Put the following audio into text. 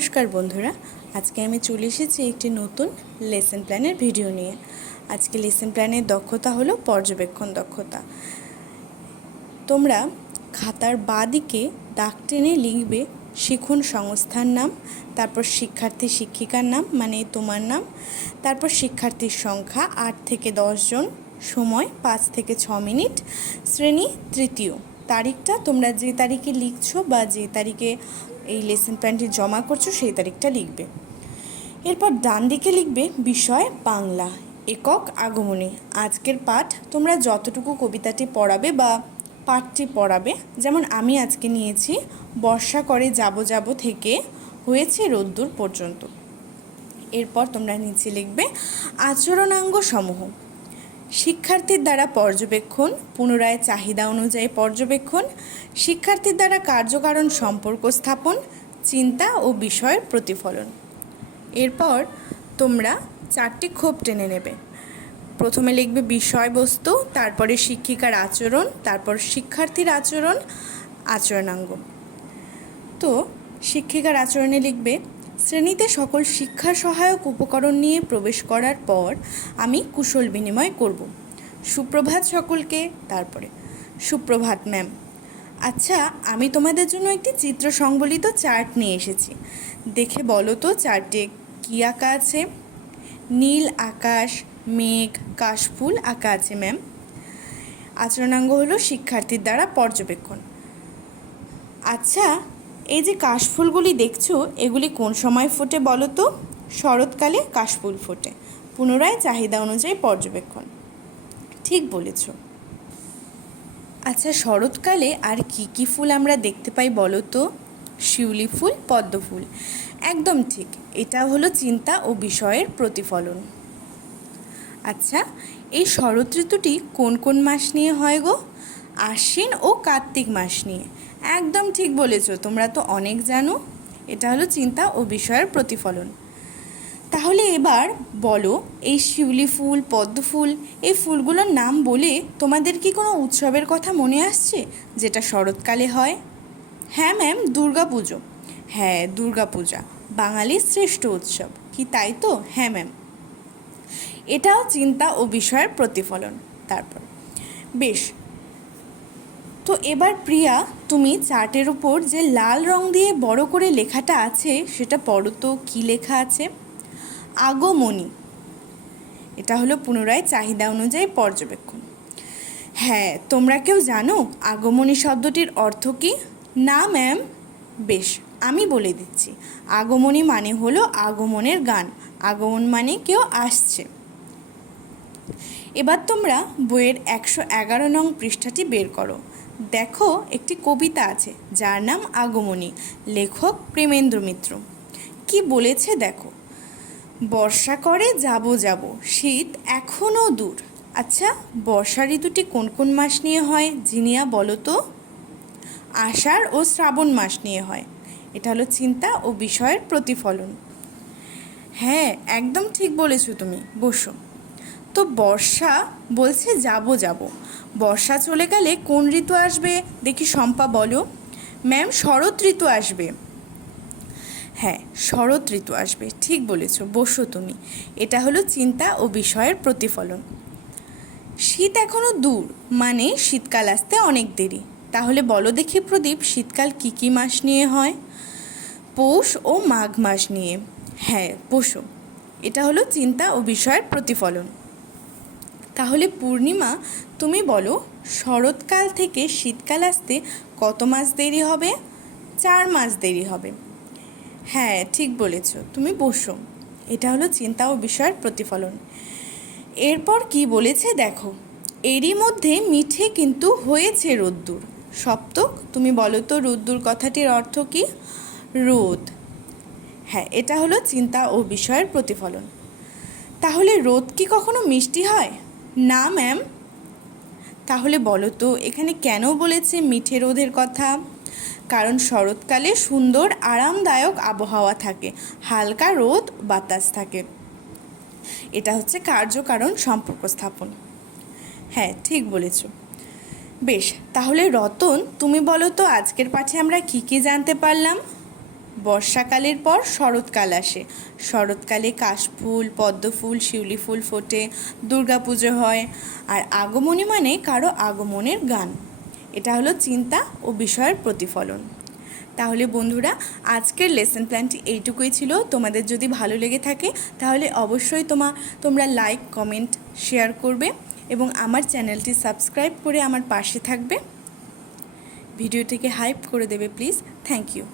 নমস্কার বন্ধুরা, আজকে আমি চলে এসেছি একটি নতুন লেসন প্ল্যানের ভিডিও নিয়ে। আজকে লেসন প্ল্যানের দক্ষতা হলো পর্যবেক্ষণ দক্ষতা। তোমরা খাতার বাঁ দিকে দাগ টেনে লিখবে শিখুন সংস্থার নাম, তারপর শিক্ষার্থী শিক্ষিকার নাম মানে তোমার নাম, তারপর শিক্ষার্থীর সংখ্যা 8 থেকে 10 জন, সময় 5 থেকে 6 মিনিট, শ্রেণী তৃতীয়, তারিখটা তোমরা যে তারিখে লিখছো বা যে তারিখে এই লেসন প্ল্যানটি জমা করছো সেই তারিখটা লিখবে। এরপর ডান দিকে লিখবে বিষয় বাংলা, একক আগমনী। আজকের পাঠ তোমরা যতটুকু কবিতাটি পড়াবে বা পাঠটি পড়াবে, যেমন আমি আজকে নিয়েছি বর্ষা করে যাব যাব থেকে হয়েছে রোদ্দুর পর্যন্ত। এরপর তোমরা নিচে লিখবে আচরণাঙ্গ সমূহ, শিক্ষার্থীর দ্বারা পর্যবেক্ষণ, পুনরায় চাহিদা অনুযায়ী পর্যবেক্ষণ, শিক্ষার্থীর দ্বারা কার্যকারণ সম্পর্ক স্থাপন, চিন্তা ও বিষয়ের প্রতিফলন। এরপর তোমরা 4টি খোপ টেনে নেবে। প্রথমে লিখবে বিষয়বস্তু, তারপরে শিক্ষিকার আচরণ, তারপর শিক্ষার্থীর আচরণ, আচরণাঙ্গ। তো শিক্ষিকার আচরণে লিখবে শ্রেণীতে সকল শিক্ষা সহায়ক উপকরণ নিয়ে প্রবেশ করার পর আমি কুশল বিনিময় করব। সুপ্রভাত সকলকে, তারপরে সুপ্রভাত ম্যাম। আচ্ছা, আমি তোমাদের জন্য একটি চিত্র সংবলিত চার্ট নিয়ে এসেছি, দেখে বলো তো চার্টে কী আঁকা আছে? নীল আকাশ, মেঘ, কাশফুল আঁকা আছে ম্যাম। আচরণাঙ্গ হলো শিক্ষার্থীর দ্বারা পর্যবেক্ষণ। আচ্ছা, এই যে কাশফুলগুলি দেখছো এগুলি কোন সময় ফোটে বলো তো? শরৎকালে কাশফুল ফোটে। পুনরায় চাহিদা অনুযায়ী পর্যবেক্ষণ। ঠিক বলেছ। আচ্ছা, শরৎকালে আর কি কি ফুল আমরা দেখতে পাই বলো তো? শিউলি ফুল, পদ্ম ফুল। একদম ঠিক, এটা হলো চিন্তা ও বিষয়ের প্রতিফলন। আচ্ছা, এই শরৎ ঋতুটি কোন কোন মাস নিয়ে হয় গো? আশ্বিন ও কার্তিক মাস নিয়ে। একদম ঠিক বলেছো, তোমরা তো অনেক জানো। এটা হলো চিন্তা ও বিষয়ের প্রতিফলন। তাহলে এবার বলো, এই শিউলি ফুল, পদ্ম ফুল, এই ফুলগুলোর নাম বলে তোমাদের কি কোনো উৎসবের কথা মনে আসছে যেটা শরৎকালে হয়? হ্যাঁ ম্যাম, দুর্গাপুজো। হ্যাঁ, দুর্গাপূজা বাঙালির শ্রেষ্ঠ উৎসব, কি তাই তো? হ্যাঁ ম্যাম, এটাও চিন্তা ও বিষয়ের প্রতিফলন। তারপর বেশ, তো এবার প্রিয়া, তুমি চার্টের উপর যে লাল রং দিয়ে বড় করে লেখাটা আছে সেটা পড়ো তো, কী লেখা আছে? আগমনী। এটা হলো পুনরায় চাহিদা অনুযায়ী পর্যবেক্ষণ। হ্যাঁ, তোমরা কেউ জানো আগমনী শব্দটির অর্থ কী? না ম্যাম। বেশ, আমি বলে দিচ্ছি। আগমনী মানে হলো আগমনের গান। আগমন মানে কেউ আসছে। এবার তোমরা বইয়ের 111 নং পৃষ্ঠাটি বের করো। দেখো, একটি কবিতা আছে যার নাম আগমনী, লেখক প্রেমেন্দ্র মিত্র। কি বলেছে দেখো, বর্ষা করে যাব যাব, শীত এখনও দূর। আচ্ছা, বর্ষা ঋতুটি কোন কোন মাস নিয়ে হয় জিনিয়া বলো তো? আষাঢ় ও শ্রাবণ মাস নিয়ে হয়। এটা হলো চিন্তা ও বিষয়ের প্রতিফলন। হ্যাঁ, একদম ঠিক বলেছো তুমি, বসো। তো বর্ষা বলছে যাব যাব, বর্ষা চলে গেলে কোন ঋতু আসবে দেখি শম্পা বলো? ম্যাম, শরৎ ঋতু আসবে। হ্যাঁ, শরৎ ঋতু আসবে, ঠিক বলেছো, বসো তুমি। এটা হলো চিন্তা ও বিষয়ের প্রতিফলন। শীত এখনও দূর মানে শীতকাল আসতে অনেক দেরি। তাহলে বলো দেখি প্রদীপ, শীতকাল কী কী মাস নিয়ে হয়? পৌষ ও মাঘ মাস নিয়ে। হ্যাঁ, বসো। এটা হলো চিন্তা ও বিষয়ের প্রতিফলন। তাহলে পূর্ণিমা, তুমি বলো শরৎকাল থেকে শীতকাল আসতে কত মাস দেরি হবে? 4 মাস দেরি হবে। হ্যাঁ, ঠিক বলেছ, তুমি বসো। এটা হলো চিন্তা ও বিষয়ের প্রতিফলন। এরপর কি বলেছে দেখো, এরই মধ্যে মিঠে কিন্তু হয়েছে রোদ্দুর। সপ্তক, তুমি বলো তো রোদ্দুর কথাটির অর্থ কি? রোদ। হ্যাঁ, এটা হলো চিন্তা ও বিষয়ের প্রতিফলন। তাহলে রোদ কি কখনো মিষ্টি হয়? না ম্যাম। তাহলে বলো তো এখানে কেন বলেছে মিঠে রোদের কথা? কারণ শরৎকালে সুন্দর আরামদায়ক আবহাওয়া থাকে, হালকা রোদ বাতাস থাকে। এটা হচ্ছে কার্যকারণ সম্পর্ক স্থাপন। হ্যাঁ, ঠিক বলেছ। বেশ, তাহলে রতন, তুমি বলো তো আজকের পাঠে আমরা কী কী জানতে পারলাম? বর্ষাকালের পর শরৎকাল আসে। শরৎকালে কাশফুল, পদ্মফুল, শিউলি ফুল ফোটে, দুর্গাপুজো হয়। আর আগমনী মানে কারো আগমনের গান। এটা হলো চিন্তা ও বিষয়ের প্রতিফলন। তাহলে বন্ধুরা, আজকের লেসন প্ল্যানটি এইটুকুই ছিল। তোমাদের যদি ভালো লেগে থাকে তাহলে অবশ্যই তোমরা লাইক, কমেন্ট, শেয়ার করবে এবং আমার চ্যানেলটি সাবস্ক্রাইব করে আমার পাশে থাকবে। ভিডিওটিকে হাইপ করে দেবে প্লিজ। Thank you.